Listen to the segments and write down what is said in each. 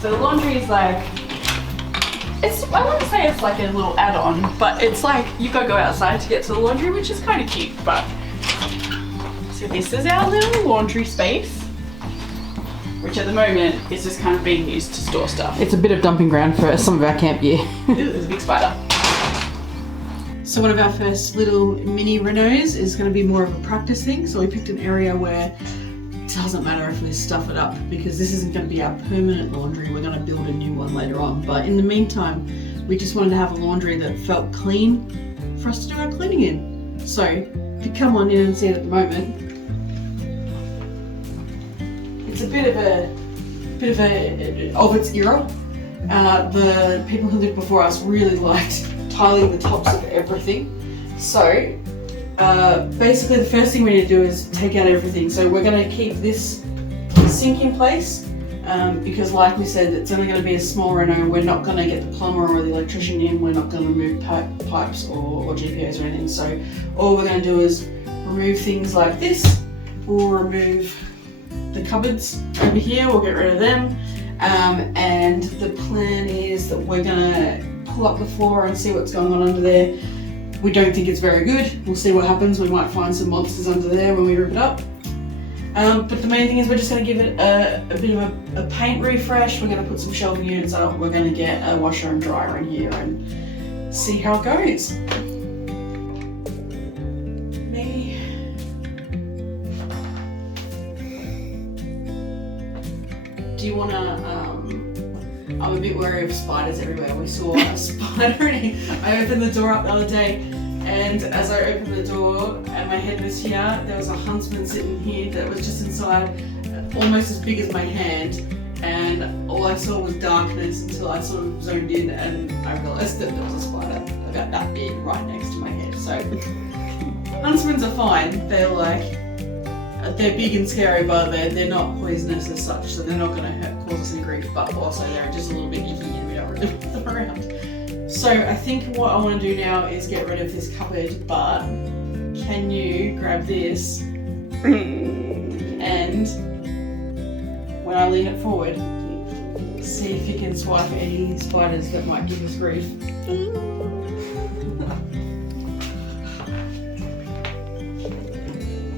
So the laundry is like, I wouldn't say it's like a little add-on, but it's like you gotta go outside to get to the laundry, which is kind of cute. But so this is our little laundry space, which at the moment is just kind of being used to store stuff. It's a bit of dumping ground for some of our camp gear. There's a big spider. So one of our first little mini renos is going to be more of a practice thing. So we picked an area where it doesn't matter if we stuff it up, because this isn't going to be our permanent laundry. We're going to build a new one later on. But in the meantime, we just wanted to have a laundry that felt clean for us to do our cleaning in. So if you come on in and see it at the moment, it's a bit of its era. The people who lived before us really liked tiling the tops of everything. So basically the first thing we need to do is take out everything. So we're going to keep this sink in place because like we said, it's only going to be a small reno. We're not going to get the plumber or the electrician in. We're not going to remove pipes or GPOs or anything. So all we're going to do is remove things like this. We'll remove the cupboards over here. We'll get rid of them. And the plan is that we're going to pull up the floor and see what's going on under there. We don't think it's very good. We'll see what happens. We might find some monsters under there when we rip it up. But the main thing is we're just going to give it a bit of a paint refresh. We're going to put some shelving units up. We're going to get a washer and dryer in here and see how it goes. Maybe. Do you want to... I'm a bit wary of spiders everywhere. We saw a spider and I opened the door up the other day, and as I opened the door and my head was here, there was a huntsman sitting here that was just inside, almost as big as my hand, and all I saw was darkness until I sort of zoomed in and I realised that there was a spider about that big right next to my head. So huntsmans are fine. They're big and scary, but they're not poisonous as such, so they're not going to cause us any grief, but also they're just a little bit icky and we don't really want them around. So I think what I want to do now is get rid of this cupboard, but can you grab this and when I lean it forward, see if you can swipe any spiders that might give us grief.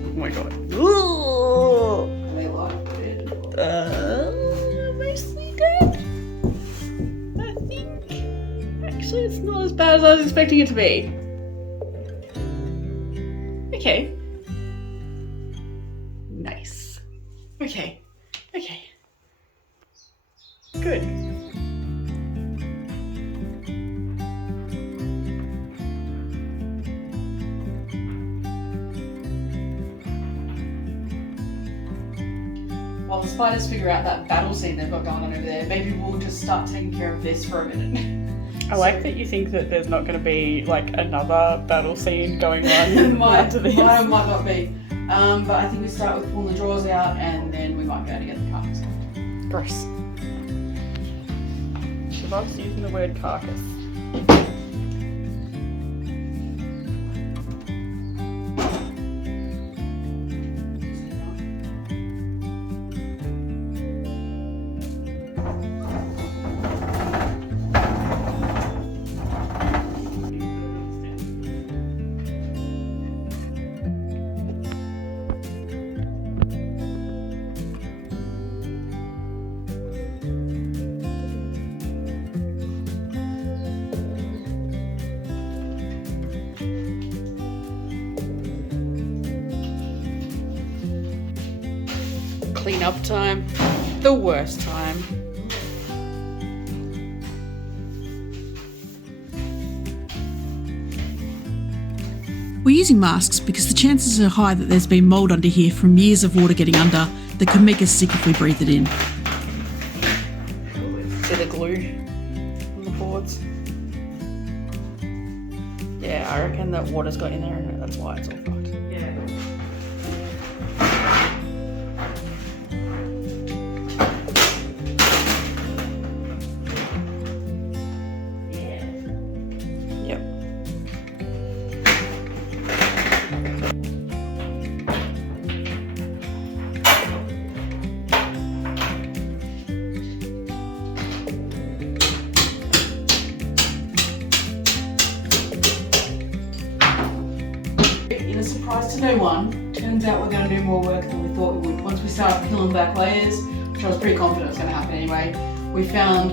Oh my god. Are they alive or dead? Mostly dead. I think. Actually, it's not as bad as I was expecting it to be. Okay. Nice. Okay. Good. While the spiders figure out that battle scene they've got going on over there, maybe we'll just start taking care of this for a minute. I like that you think that there's not going to be like another battle scene going on after this. Might not be. But I think we start with pulling the drawers out and then we might be able to get the carcass. Gross. She loves using the word carcass. Clean up time. The worst time. We're using masks because the chances are high that there's been mould under here from years of water getting under that could make us sick if we breathe it in. Bit of glue on the boards. Yeah, I reckon that water's got in there and that's why it's all fucked. Yeah. a surprise to no one, turns out we're going to do more work than we thought we would. Once we started peeling back layers, which I was pretty confident was going to happen anyway, we found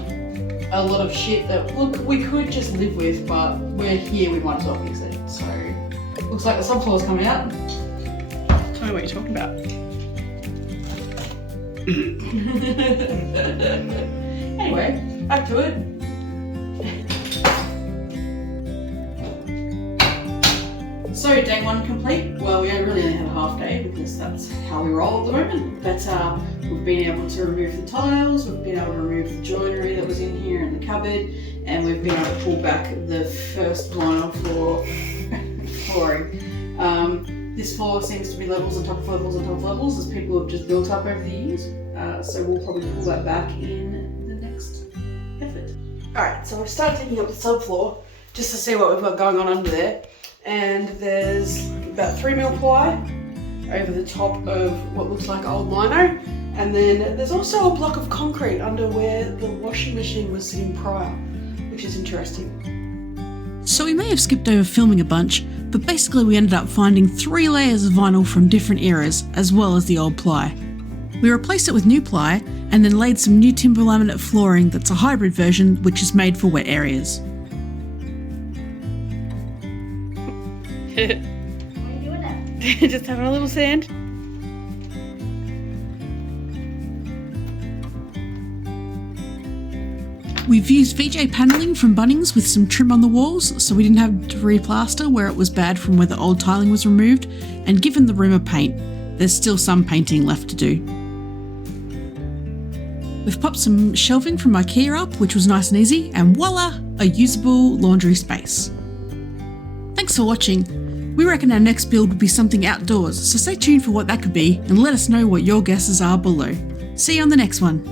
a lot of shit that, look, we could just live with, but we're here, we might as well fix it. So, looks like the subfloor's coming out. Tell me what you're talking about. Anyway, back to it. So day one complete. Well, we really only had a half day because that's how we roll at the moment. But we've been able to remove the tiles, we've been able to remove the joinery that was in here in the cupboard, and we've been able to pull back the first vinyl flooring. This floor seems to be levels on top of levels on top of levels as people have just built up over the years. So we'll probably pull that back in the next effort. Alright, so we've started taking up the subfloor just to see what we've got going on under there. And there's about 3mm ply over the top of what looks like old lino. And then there's also a block of concrete under where the washing machine was sitting prior, which is interesting. So we may have skipped over filming a bunch, but basically we ended up finding 3 layers of vinyl from different eras, as well as the old ply. We replaced it with new ply, and then laid some new timber laminate flooring that's a hybrid version which is made for wet areas. What are you doing now? Just having a little sand. We've used VJ panelling from Bunnings with some trim on the walls, so we didn't have to replaster where it was bad from where the old tiling was removed, and given the room a paint, there's still some painting left to do. We've popped some shelving from IKEA up, which was nice and easy, and voila, a usable laundry space. Thanks for watching. We reckon our next build will be something outdoors, so stay tuned for what that could be and let us know what your guesses are below. See you on the next one.